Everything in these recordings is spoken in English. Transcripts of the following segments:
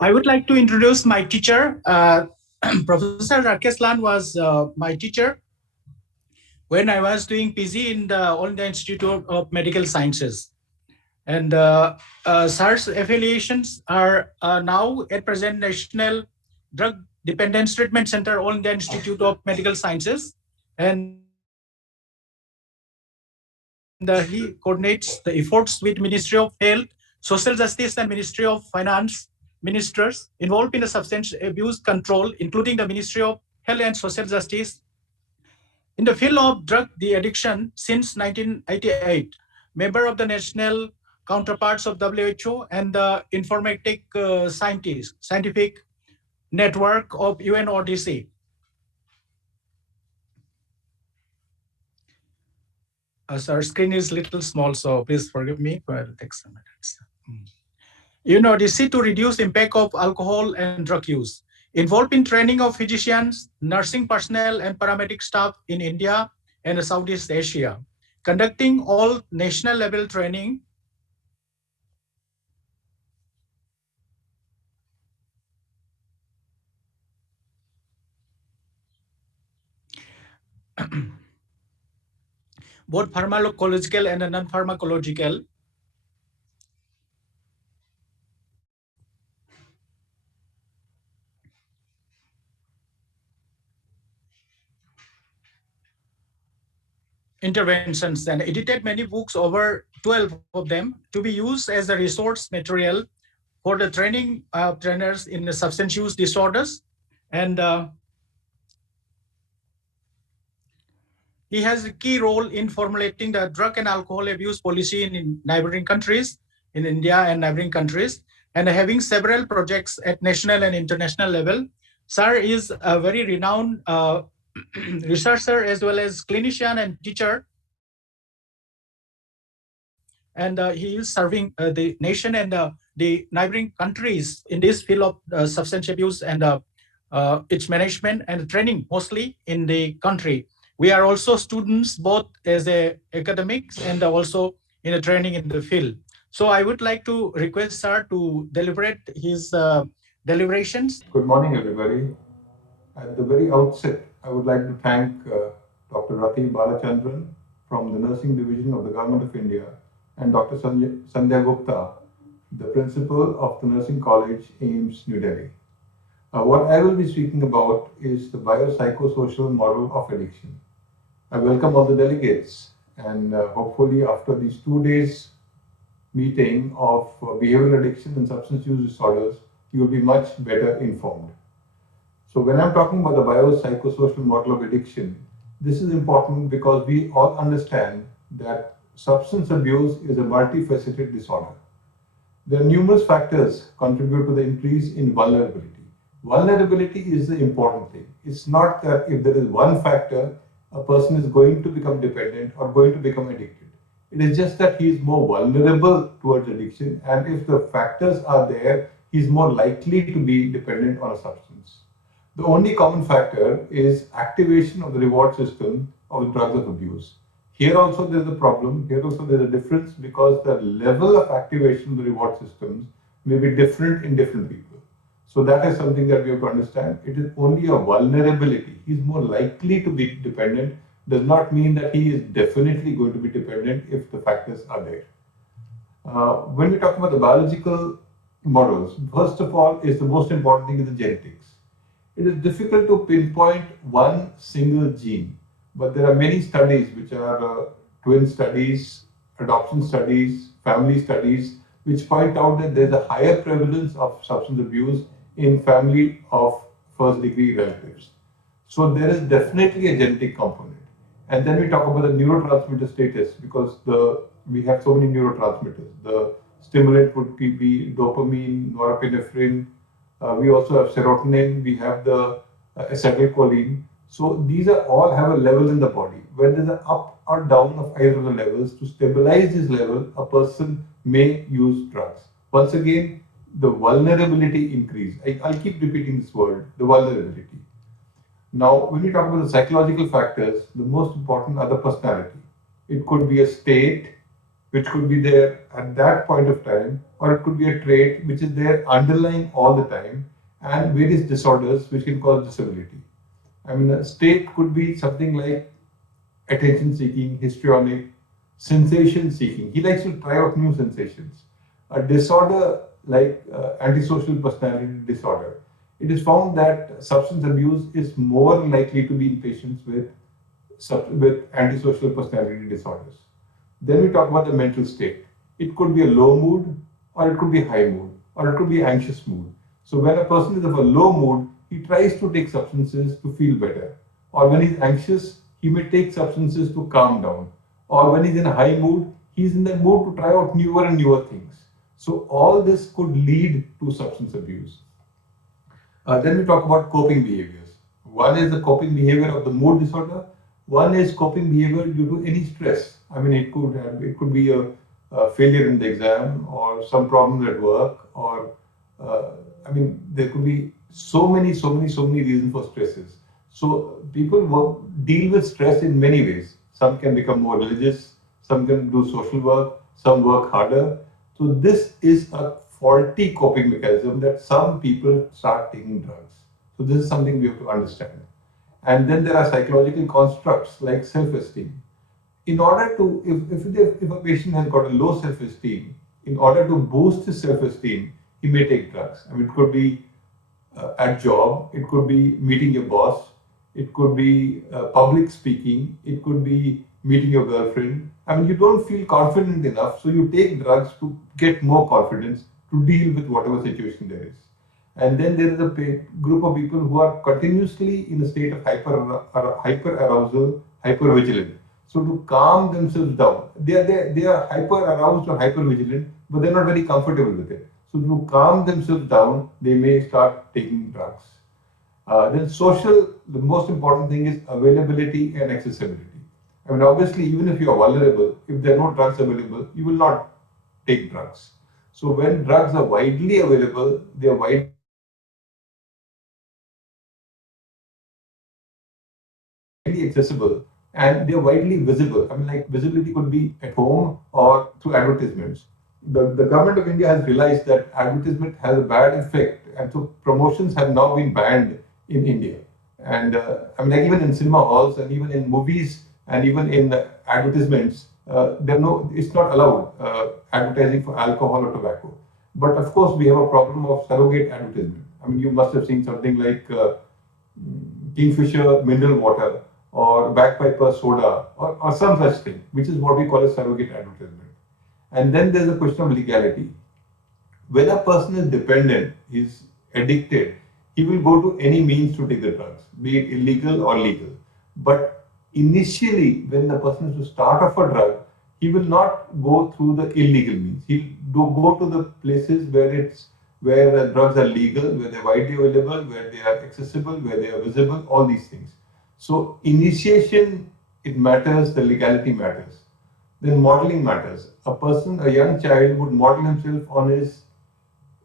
I would like to introduce my teacher. Professor Rakesh Lal was my teacher when I was doing PG in the All India Institute of Medical Sciences. And SARS affiliations are now at present National Drug Dependence Treatment Center, All India Institute of Medical Sciences. And he coordinates the efforts with Ministry of Health, Social Justice, and Ministry of Finance ministers involved in the substance abuse control, including the Ministry of Health and Social Justice. In the field of drug addiction since 1988, member of the national counterparts of WHO and the informatic scientific network of UNODC. Sir, screen is little small, so please forgive me. It'll take some minutes. UNODC to reduce impact of alcohol and drug use, involved in training of physicians, nursing personnel, and paramedic staff in India and Southeast Asia, conducting all national level training. Both pharmacological and non-pharmacological. Interventions and edited many books, over 12 of them, to be used as a resource material for the training of trainers in the substance use disorders. And he has a key role in formulating the drug and alcohol abuse policy in neighboring countries, in India and neighboring countries, and having several projects at national and international level. Sir is a very renowned researcher as well as clinician and teacher. And he is serving the nation and the neighboring countries in this field of substance abuse and its management and training, mostly in the country. We are also students, both as academics and also in a training in the field. So I would like to request sir to deliberate his deliberations. Good morning, everybody. At the very outset, I would like to thank Dr. Rati Balachandran from the Nursing Division of the Government of India and Dr. Sandhya Gupta, the principal of the Nursing College, AIIMS, New Delhi. What I will be speaking about is the biopsychosocial model of addiction. I welcome all the delegates, and hopefully after these 2 days meeting of behavioral addiction and substance use disorders, you will be much better informed. So when I'm talking about the biopsychosocial model of addiction, this is important because we all understand that substance abuse is a multifaceted disorder. There are numerous factors contribute to the increase in vulnerability. Vulnerability is the important thing. It's not that if there is one factor, a person is going to become dependent or going to become addicted. It is just that he is more vulnerable towards addiction, and if the factors are there, he is more likely to be dependent on a substance. The only common factor is activation of the reward system of the drugs of abuse. Here also there is a problem, here also there is a difference because the level of activation of the reward systems may be different in different people. So that is something that we have to understand. It is only a vulnerability. He is more likely to be dependent, does not mean that he is definitely going to be dependent if the factors are there. When we talk about the biological models, first of all, is the most important thing is the genetics. It is difficult to pinpoint one single gene, but there are many studies which are twin studies, adoption studies, family studies, which point out that there is a higher prevalence of substance abuse in family of first degree relatives. So there is definitely a genetic component. And then we talk about the neurotransmitter status because we have so many neurotransmitters. The stimulant would be dopamine, norepinephrine. We also have serotonin. We have the acetylcholine. So these are all have a level in the body. When there's an up or down of either of the levels, to stabilize this level, a person may use drugs. Once again, the vulnerability increase. I'll keep repeating this word, the vulnerability. Now, when we talk about the psychological factors, the most important are the personality. It could be a state, which could be there at that point of time, or it could be a trait which is there underlying all the time, and various disorders which can cause disability. I mean, a state could be something like attention seeking, histrionic, sensation seeking. He likes to try out new sensations. A disorder like antisocial personality disorder, it is found that substance abuse is more likely to be in patients with antisocial personality disorders. Then we talk about the mental state. It could be a low mood, or it could be high mood, or it could be anxious mood. So when a person is of a low mood, he tries to take substances to feel better. Or when he's anxious, he may take substances to calm down. Or when he's in a high mood, he's in the mood to try out newer and newer things. So all this could lead to substance abuse. Then we talk about coping behaviors. One is the coping behavior of the mood disorder. One is coping behavior due to any stress. I mean, it could be a failure in the exam, or some problems at work, or I mean, there could be so many reasons for stresses. So people deal with stress in many ways. Some can become more religious, some can do social work, some work harder. So this is a faulty coping mechanism that some people start taking drugs. So this is something we have to understand. And then there are psychological constructs like self-esteem. In order to, if a patient has got a low self-esteem, in order to boost his self-esteem, he may take drugs. I mean, it could be at job, it could be meeting your boss, it could be public speaking, it could be meeting your girlfriend. I mean, you don't feel confident enough, so you take drugs to get more confidence to deal with whatever situation there is. And then there is a group of people who are continuously in a state of hyper arousal, hyper vigilant. So to calm themselves down, they are hyper aroused or hyper vigilant, but they're not very comfortable with it. So to calm themselves down, they may start taking drugs. Then social, the most important thing is availability and accessibility. I mean, obviously, even if you are vulnerable, if there are no drugs available, you will not take drugs. So when drugs are widely available, they are widely accessible, and they are widely visible, and they are widely visible. I mean, like visibility could be at home or through advertisements. The government of India has realized that advertisement has a bad effect, and so promotions have now been banned in India. And I mean, like even in cinema halls and even in movies and even in advertisements, it's not allowed advertising for alcohol or tobacco. But of course, we have a problem of surrogate advertisement. I mean, you must have seen something like Kingfisher mineral water or Bagpiper soda or some such thing, which is what we call a surrogate advertisement. And then there's a question of legality. When a person is dependent, he's addicted, he will go to any means to take the drugs, be it illegal or legal. But initially, when the person is to start off a drug, he will not go through the illegal means. He'll go to the places where the drugs are legal, where they're widely available, where they are accessible, where they are visible, all these things. So initiation, it matters, the legality matters. Then modeling matters. A young child would model himself on his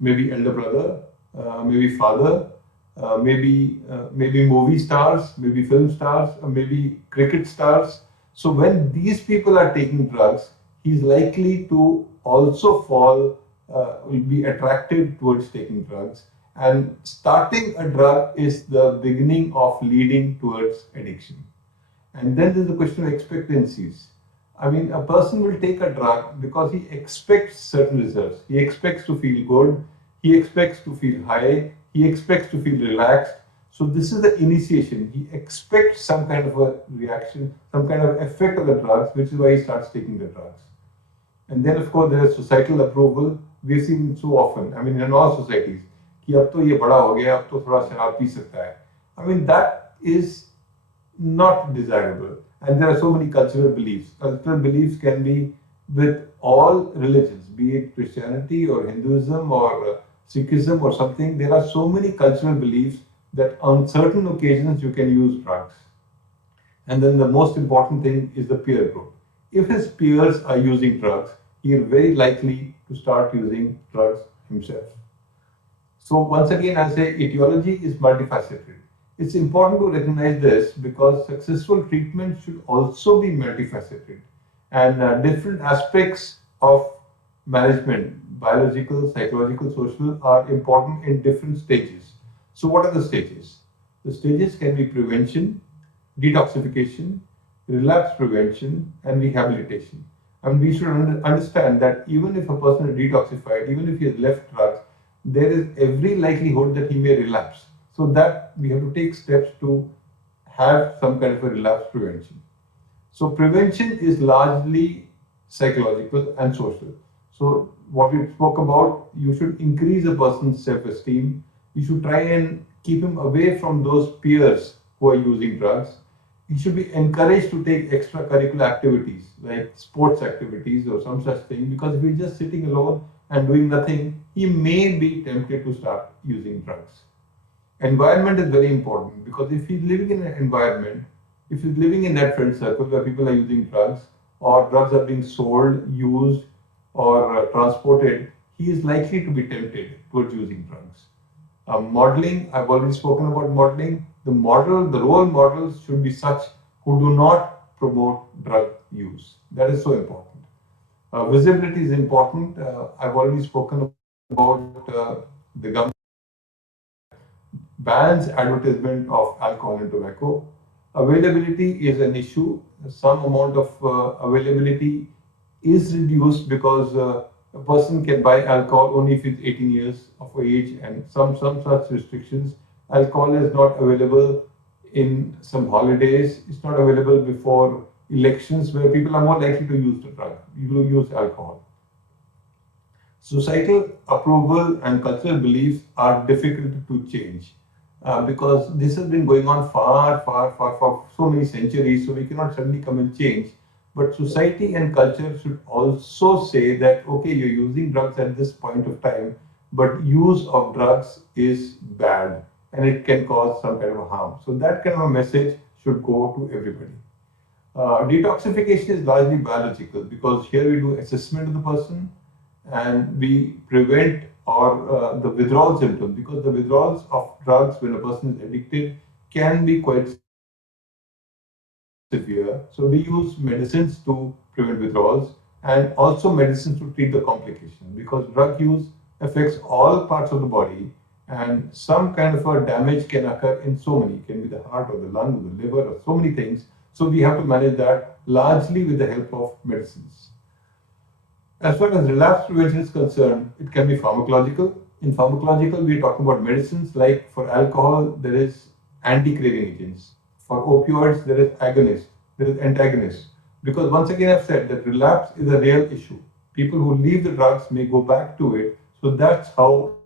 maybe elder brother, maybe father, maybe movie stars, maybe film stars, or maybe cricket stars. So when these people are taking drugs, he's likely to also will be attracted towards taking drugs. And starting a drug is the beginning of leading towards addiction. And then there's the question of expectancies. I mean, a person will take a drug because he expects certain results. He expects to feel good, he expects to feel high, he expects to feel relaxed. So this is the initiation. He expects some kind of a reaction, some kind of effect of the drugs, which is why he starts taking the drugs. And then, of course, there is societal approval. We've seen so often, I mean, in all societies, कि अब तो ये बड़ा हो गया, अब तो थोड़ा शराब पी सकता है. I mean, that is not desirable. And there are so many cultural beliefs. Cultural beliefs can be with all religions, be it Christianity or Hinduism or Sikhism or something. There are so many cultural beliefs that on certain occasions you can use drugs. And then the most important thing is the peer group. If his peers are using drugs, he is very likely to start using drugs himself. So once again, I say etiology is multifaceted. It's important to recognize this because successful treatment should also be multifaceted. And different aspects of management, biological, psychological, social, are important in different stages. So, what are the stages? The stages can be prevention, detoxification, relapse prevention, and rehabilitation. And we should understand that even if a person is detoxified, even if he has left drugs, there is every likelihood that he may relapse. So that we have to take steps to have some kind of a relapse prevention. So prevention is largely psychological and social. So what we spoke about, you should increase a person's self-esteem. You should try and keep him away from those peers who are using drugs. He should be encouraged to take extracurricular activities like sports activities or some such thing, because if he's just sitting alone and doing nothing, he may be tempted to start using drugs. Environment is very important, because if he's living in an environment, if he's living in that friend circle where people are using drugs, or drugs are being sold, used, or transported, he is likely to be tempted towards using drugs. Modeling, I've already spoken about modeling. The role models should be such who do not promote drug use. That is so important. Visibility is important. I've already spoken about the government bans advertisement of alcohol and tobacco. Availability is an issue. Some amount of availability is reduced because a person can buy alcohol only if it's 18 years of age, and some such restrictions. Alcohol is not available in some holidays. It's not available before elections, where people are more likely to use the drug, use alcohol. Societal approval and cultural beliefs are difficult to change because this has been going on for so many centuries, so we cannot suddenly come and change. But society and culture should also say that, okay, you're using drugs at this point of time, but use of drugs is bad and it can cause some kind of a harm. So that kind of a message should go to everybody. Detoxification is largely biological, because here we do assessment of the person and we prevent or the withdrawal symptoms, because the withdrawals of drugs when a person is addicted can be quite severe. So we use medicines to prevent withdrawals and also medicines to treat the complication, because drug use affects all parts of the body, and some kind of a damage can occur in so many. It can be the heart or the lung or the liver or so many things. So we have to manage that largely with the help of medicines. As far as relapse prevention is concerned, it can be pharmacological. In pharmacological, we are talking about medicines. Like for alcohol, there is anti-craving agents. For opioids, there is agonist, there is antagonist. Because once again, I've said that relapse is a real issue. People who leave the drugs may go back to it. So that's how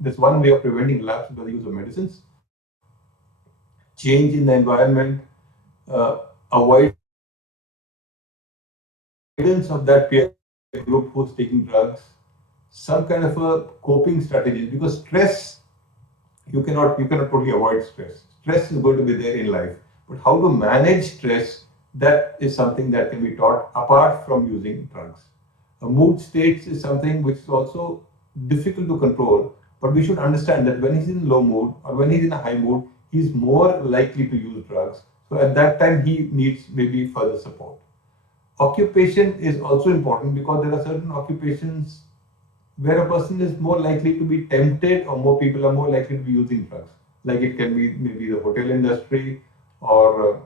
this one way of preventing relapse is by the use of medicines. Change in the environment, avoidance of that peer group who's taking drugs, some kind of a coping strategies, because stress, you cannot totally avoid stress. Stress is going to be there in life, but how to manage stress, that is something that can be taught apart from using drugs. Mood states is something which is also difficult to control, but we should understand that when he's in low mood or when he's in a high mood, he's more likely to use drugs. So at that time, he needs maybe further support. Occupation is also important, because there are certain occupations where a person is more likely to be tempted, or more people are more likely to be using drugs. Like it can be maybe the hotel industry, or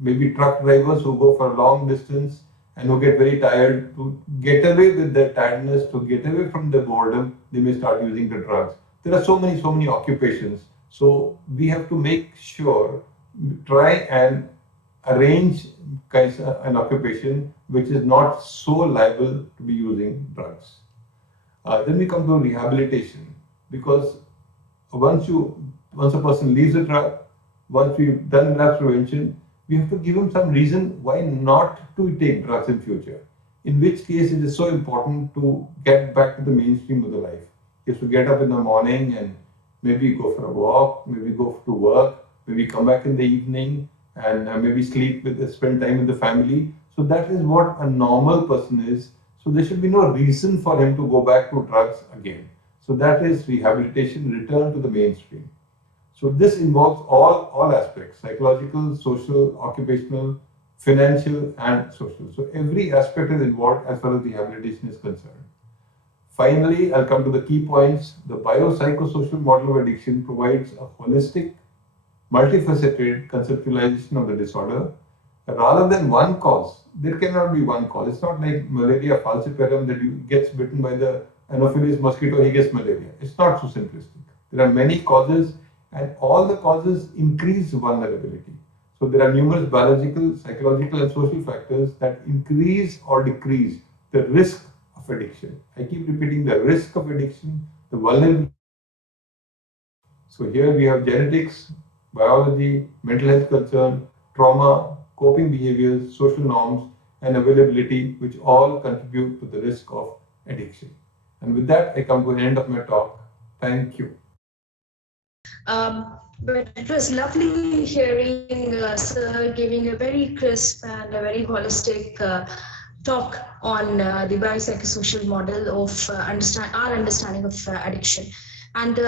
maybe truck drivers who go for a long distance and who get very tired. To get away with their tiredness, to get away from their boredom, they may start using the drugs. There are so many occupations. So we have to make sure, try and arrange kinds of an occupation which is not so liable to be using drugs. Then we come to rehabilitation, because once you once a person leaves a drug, once we've done relapse prevention, we have to give him some reason why not to take drugs in future. In which case, it is so important to get back to the mainstream of the life. He has to get up in the morning and maybe go for a walk, maybe go to work, maybe come back in the evening, and maybe spend time with the family. So that is what a normal person is. So there should be no reason for him to go back to drugs again. So that is rehabilitation, return to the mainstream. So this involves all aspects: psychological, social, occupational, financial, and social. So every aspect is involved as far as the rehabilitation is concerned. Finally, I'll come to the key points. The biopsychosocial model of addiction provides a holistic, multifaceted conceptualization of the disorder. Rather than one cause, there cannot be one cause. It's not like malaria falciparum that you gets bitten by the Anopheles mosquito, he gets malaria. It's not so simplistic. There are many causes, and all the causes increase vulnerability. So there are numerous biological, psychological, and social factors that increase or decrease the risk of addiction. I keep repeating the risk of addiction, the vulnerability. So here we have genetics, biology, mental health concern, trauma, coping behaviors, social norms, and availability, which all contribute to the risk of addiction. And with that, I come to the end of my talk. Thank you. But it was lovely hearing Sir giving a very crisp and a very holistic talk on the biopsychosocial model of our understanding of addiction. And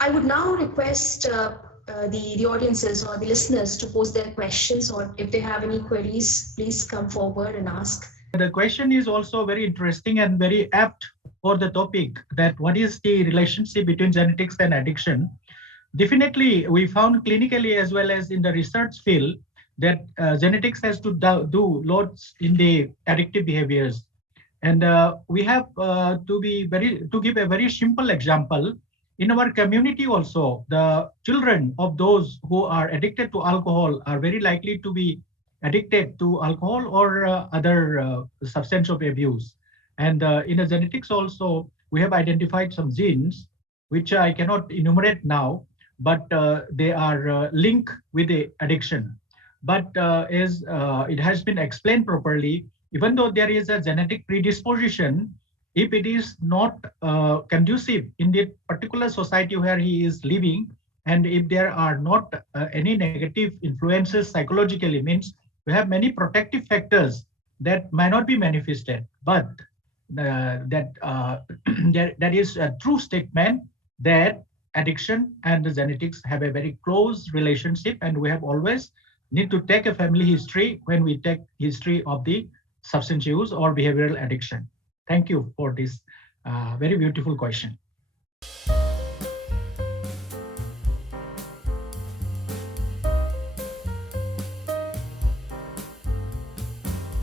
I would now request the audiences or the listeners to pose their questions, or if they have any queries, please come forward and ask. The question is also very interesting and very apt for the topic, that what is the relationship between genetics and addiction. Definitely, we found clinically as well as in the research field that genetics has to do lots in the addictive behaviors. And we have to give a very simple example. In our community also, the children of those who are addicted to alcohol are very likely to be addicted to alcohol or other substance of abuse. And in the genetics also, we have identified some genes, which I cannot enumerate now, but they are linked with the addiction. But as it has been explained properly, even though there is a genetic predisposition, if it is not conducive in the particular society where he is living, and if there are not any negative influences psychologically, means we have many protective factors that might not be manifested, but that is a true statement that addiction and the genetics have a very close relationship, and we have always need to take a family history when we take history of the substance use or behavioral addiction. Thank you for this very beautiful question.